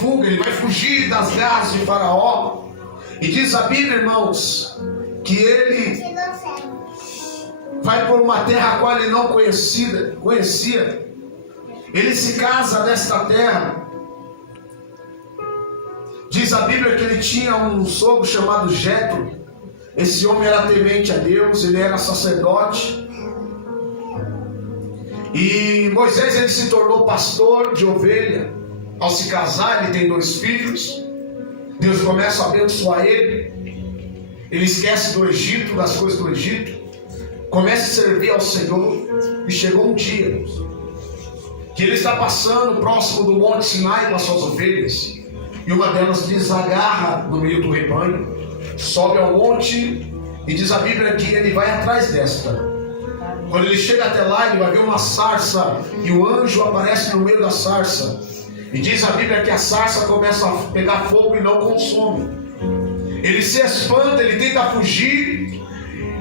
fuga, ele vai fugir das garras de Faraó. E diz a Bíblia, irmãos, que ele vai por uma terra a qual ele não conhecia. Ele se casa nesta terra. Diz a Bíblia que ele tinha um sogro chamado Jetro. Esse homem era temente a Deus, ele era sacerdote. E Moisés, ele se tornou pastor de ovelha. Ao se casar, ele tem 2 filhos. Deus começa a abençoar ele. Ele esquece do Egito, das coisas do Egito. Começa a servir ao Senhor. E chegou um dia que ele está passando próximo do Monte Sinai com as suas ovelhas. E uma delas desagarra no meio do rebanho, sobe ao monte, e diz a Bíblia que ele vai atrás desta. Quando ele chega até lá, ele vai ver uma sarça, e o anjo aparece no meio da sarça. E diz a Bíblia que a sarça começa a pegar fogo e não consome. Ele se espanta, ele tenta fugir.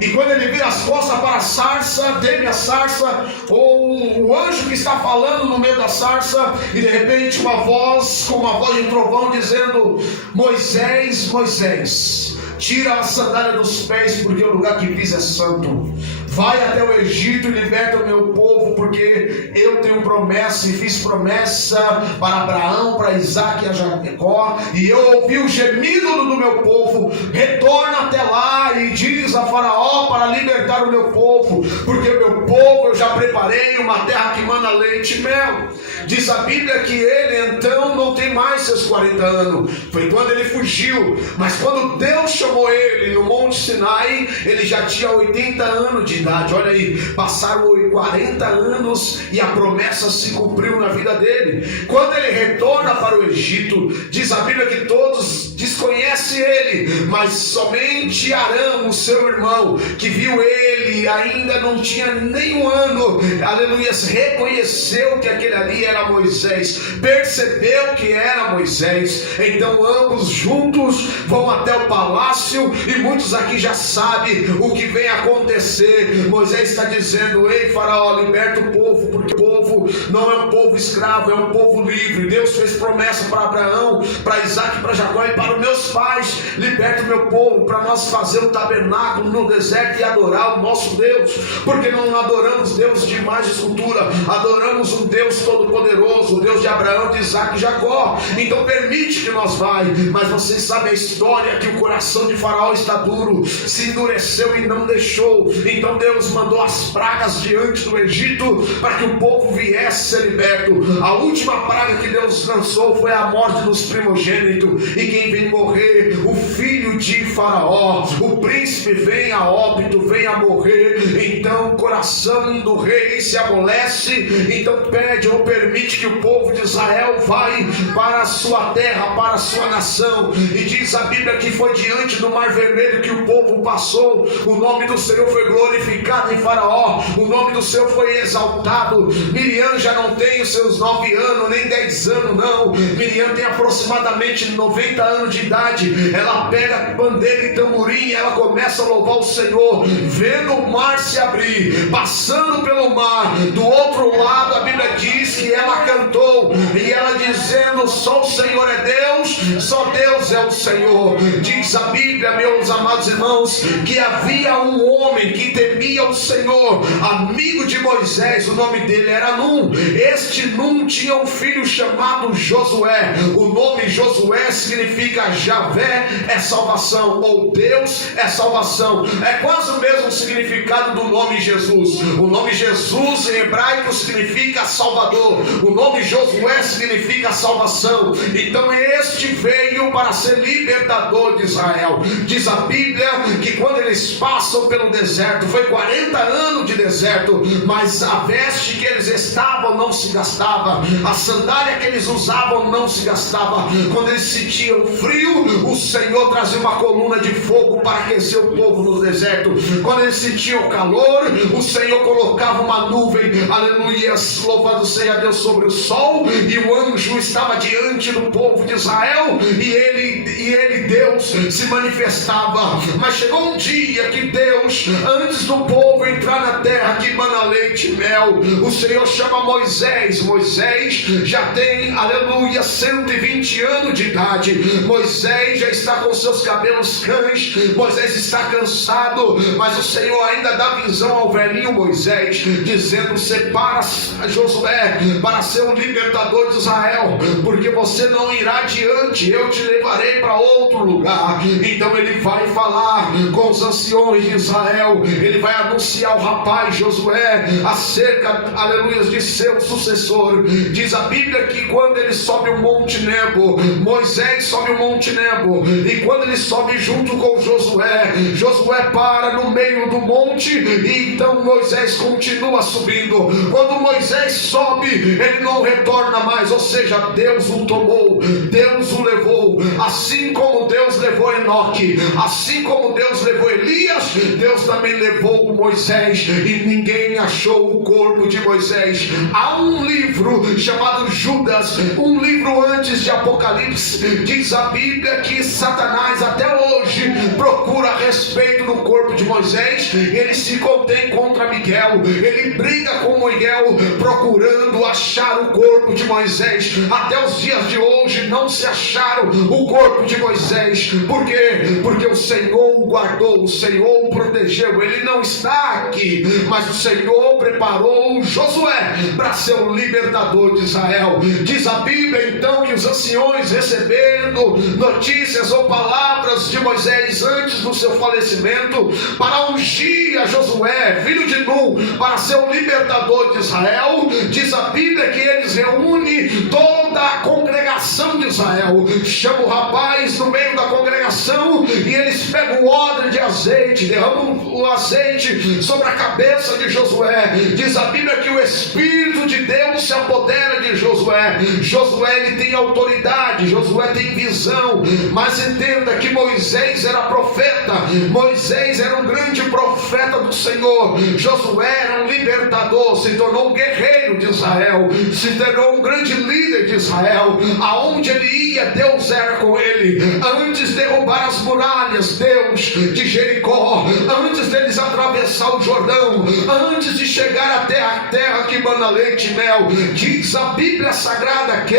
E quando ele vira as costas para a sarça, teme a sarça, ou o anjo que está falando no meio da sarça, e de repente uma voz, como a voz de um trovão, dizendo: Moisés, Moisés, tira a sandália dos pés, porque o lugar que pisa é santo. Vai até o Egito e liberta o meu povo, porque eu tenho promessa e fiz promessa para Abraão, para Isaque e a Jacó, e eu ouvi o gemido do meu povo. Retorna até lá e diz a Faraó para libertar o meu povo, porque o meu povo eu já preparei uma terra que manda leite e mel. Diz a Bíblia que ele então não tem mais seus 40 anos. Foi quando ele fugiu. Mas quando Deus chamou ele no Monte Sinai, ele já tinha 80 anos de idade. Olha aí, passaram 40 anos e a promessa se cumpriu na vida dele. Quando ele retorna para o Egito, diz a Bíblia que todos desconhecem ele, mas somente Arão, o seu irmão, que viu ele, ainda não tinha nem um ano, aleluia, reconheceu que aquele ali era Moisés, percebeu que era Moisés. Então ambos juntos vão até o palácio, e muitos aqui já sabem o que vem acontecer. Moisés está dizendo: ei Faraó, liberta o povo, porque o povo não é um povo escravo, é um povo livre. Deus fez promessa para Abraão, para Isaque, para Jacó e para os meus pais: liberta o meu povo para nós fazer um tabernáculo no deserto e adorar o nosso Deus, porque não adoramos Deus de imagem e escultura, adoramos um Deus todo-poderoso, o Deus de Abraão, de Isaque e Jacó. Então permite que nós vá. Mas vocês sabem a história, que o coração de Faraó está duro, se endureceu e não deixou. Então Deus mandou as pragas diante do Egito para que o povo viesse ser liberto. A última praga que Deus lançou foi a morte dos primogênitos. E quem vem morrer? O filho de Faraó. O príncipe vem a óbito, vem a morrer. Então o coração do rei se amolece. Então pede ou permite que o povo de Israel vai para a sua terra, para a sua nação. E diz a Bíblia que foi diante do Mar Vermelho que o povo passou. O nome do Senhor foi glorificado em Faraó, o nome do Senhor foi exaltado. Miriam já não tem os seus 9 anos, nem 10 anos não. Miriam tem aproximadamente 90 anos de idade. Ela pega bandeira e tamborim, ela começa a louvar o Senhor, vendo o mar se abrir, passando pelo mar. Do outro lado a Bíblia diz que ela cantou, e ela dizendo: só o Senhor é Deus, só Deus é o Senhor. Diz a Bíblia, meus amados irmãos, que havia um homem que temia o Senhor, amigo de Moisés. O nome dele era Num. Este Num tinha um filho chamado Josué. O nome Josué significa Javé é salvação, ou Deus é salvação. É quase o mesmo significado do nome Jesus. O nome Jesus em hebraico significa Salvador. O nome Josué significa salvação. Então este veio para ser libertador de Israel. Diz a Bíblia que quando eles passam pelo deserto, foi 40 anos de deserto, mas a veste que eles estavam não se gastava, a sandália que eles usavam não se gastava. Quando eles sentiam frio, o Senhor Senhor trazia uma coluna de fogo para aquecer o povo no deserto. Quando eles sentiam o calor, o Senhor colocava uma nuvem, aleluia, louvado seja Deus, sobre o sol, e o anjo estava diante do povo de Israel, e ele, Deus, se manifestava. Mas chegou um dia que Deus, antes do povo entrar na terra que mana leite e mel, o Senhor chama Moisés. Moisés já tem, aleluia, 120 anos de idade. Moisés já está com seus cabelos cães. Moisés está cansado, mas o Senhor ainda dá visão ao velhinho Moisés, dizendo: separa Josué para ser o libertador de Israel, porque você não irá adiante, eu te levarei para outro lugar. Então ele vai falar com os anciões de Israel, ele vai anunciar ao rapaz Josué acerca, aleluia, de seu sucessor. Diz a Bíblia que quando ele sobe o Monte Nebo, Moisés sobe o Monte Nebo, e quando ele sobe junto com Josué, Josué para no meio do monte, e então Moisés continua subindo. Quando Moisés sobe, ele não retorna mais, ou seja, Deus o tomou, Deus o levou, assim como Deus levou Enoque, assim como Deus levou Elias, Deus também levou Moisés, e ninguém achou o corpo de Moisés. Há um livro chamado Judas, um livro antes de Apocalipse. Diz a Bíblia que Satanás até hoje procura a respeito do corpo de Moisés. Ele se contém contra Miguel, ele briga com Miguel procurando achar o corpo de Moisés. Até os dias de hoje não se acharam o corpo de Moisés. Por quê? Porque o Senhor o guardou, o Senhor o protegeu. Ele não está aqui, mas o Senhor preparou Josué para ser o libertador de Israel. Diz a Bíblia então que os anciões, recebendo notícias ou palavras de Moisés antes do seu falecimento, para ungir a Josué, filho de Nun, para ser o libertador de Israel, diz a Bíblia que eles reúnem toda a congregação de Israel, chamam o rapaz no meio da congregação, e eles pegam o odre de azeite, derramam o azeite sobre a cabeça de Josué. Diz a Bíblia que o Espírito de Deus se apodera de Josué. Josué, ele tem autoridade, Josué tem visão, mas entenda que Moisés era profeta, Moisés era um grande profeta do Senhor, Josué era um libertador, se tornou um guerreiro de Israel, se tornou um grande líder de Israel. Aonde ele ia, Deus era com ele. Antes de derrubar as muralhas, Deus de Jericó, antes deles atravessar o Jordão, antes de chegar até a terra que mana leite e mel, diz a Bíblia Sagrada que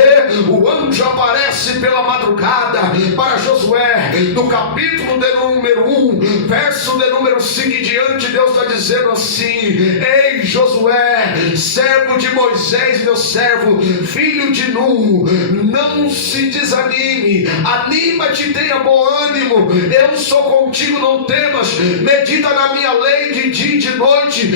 o anjo aparece pela madrugada para Josué. No capítulo de número 1, verso de número 5 em diante, Deus está dizendo assim: ei Josué, servo de Moisés, meu servo, filho de Nun, não se desanime, anima-te, tenha bom ânimo, eu sou contigo, não temas, medita na minha lei de dia e de noite,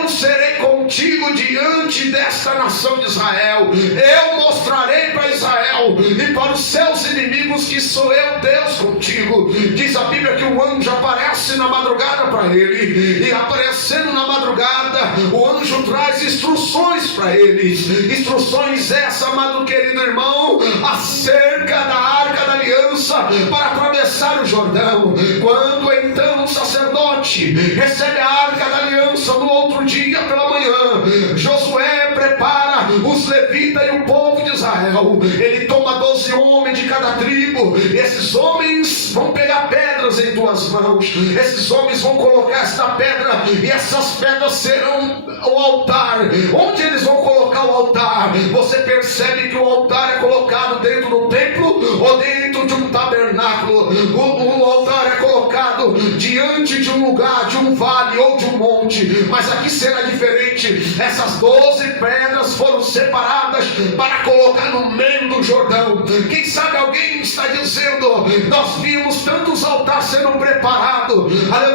eu serei contigo diante desta nação de Israel, eu mostrarei para Israel e para os seus inimigos que sou eu Deus contigo. Diz a Bíblia que o anjo aparece na madrugada para ele, e aparecendo na madrugada, o anjo traz instruções para eles. Instruções essa, amado querido irmão, acerca da arca da aliança para atravessar o Jordão. Quando então o sacerdote recebe a arca da aliança no outro dia pela manhã, Josué prepara os levitas e o povo de Israel. Ele toma 12 homens de cada tribo. Esses homens vão pegar pedras em tuas mãos, esses homens vão colocar esta pedra, e essas pedras serão o altar. Onde eles vão colocar o altar? Você percebe que o altar é colocado dentro do templo ou dentro de um tabernáculo? O altar é colocado diante de um lugar, de um vale ou de um monte, mas aqui será diferente. Essas 12 pedras foram separadas para colocar no meio do Jordão. Quem sabe alguém está dizendo: nós vimos tantos altares sendo preparados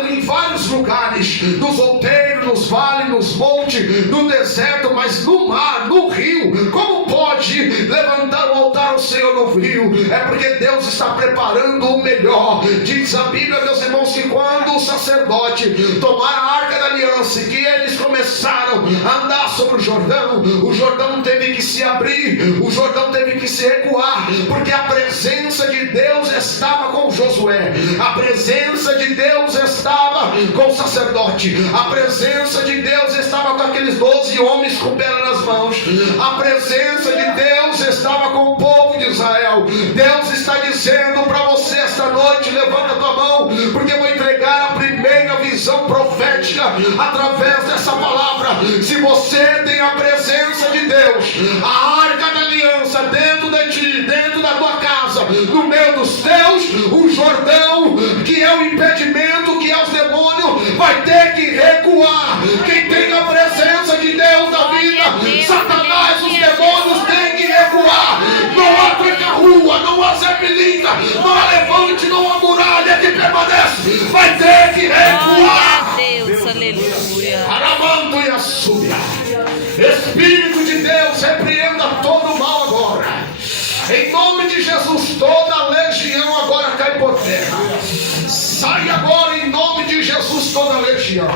em vários lugares, nos outeiros, nos vales, nos montes, no deserto, mas no mar, no rio, como pode levantar um altar ao Senhor não viu, é porque Deus está preparando o melhor. Diz a Bíblia, meus irmãos, que quando o sacerdote tomar a arca da aliança, que eles começaram a andar sobre o Jordão teve que se abrir, o Jordão teve que se recuar, porque a presença de Deus estava com Josué, a presença de Deus estava com o sacerdote, a presença de Deus estava com aqueles 12 homens com pedra nas mãos, a presença de Deus estava com o povo de Israel. Deus está dizendo para você esta noite: levanta a tua mão, porque eu vou entregar a primeira visão profética através dessa palavra. Se você tem a presença de Deus, a arca da aliança dentro de ti, dentro da tua casa, no meio dos teus, o Jordão, que é o impedimento, que é os demônios, vai ter que recuar. Quem tem a presença de Deus na vida, Satanás, os demônios têm que recuar. Não há tranca-rua, não há zeppelin, não há levante, não há muralha que permanece, vai ter que recuar. Deus, aleluia. Aramando e assumia. Espírito de Deus, repreenda todo o mal agora. Em nome de Jesus, toda a legião agora cai por terra. Sai agora em nome de Jesus toda a legião.